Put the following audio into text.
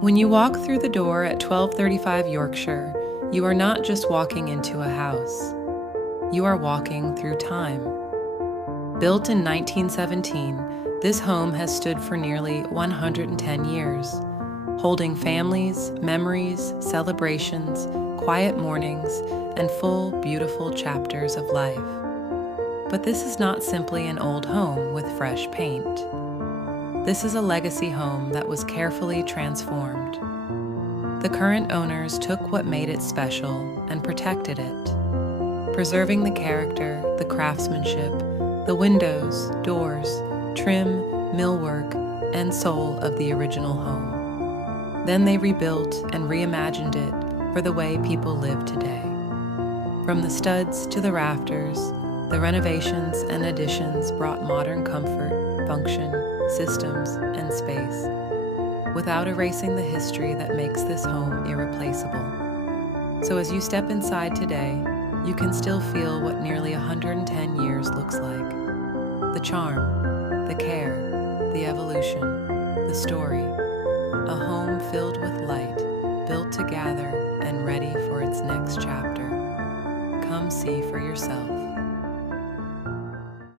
When you walk through the door at 1235 Yorkshire, you are not just walking into a house. You are walking through time. Built in 1917, this home has stood for nearly 110 years, holding families, memories, celebrations, quiet mornings, and full, beautiful chapters of life. But this is not simply an old home with fresh paint. This is a legacy home that was carefully transformed. The current owners took what made it special and protected it, preserving the character, the craftsmanship, the windows, doors, trim, millwork, and soul of the original home. Then they rebuilt and reimagined it for the way people live today. From the studs to the rafters, the renovations and additions brought modern comfort, function, systems, and space, without erasing the history that makes this home irreplaceable. So as you step inside today, you can still feel what nearly 110 years looks like. The charm, the care, the evolution, the story. A home filled with light, built to gather and ready for its next chapter. Come see for yourself.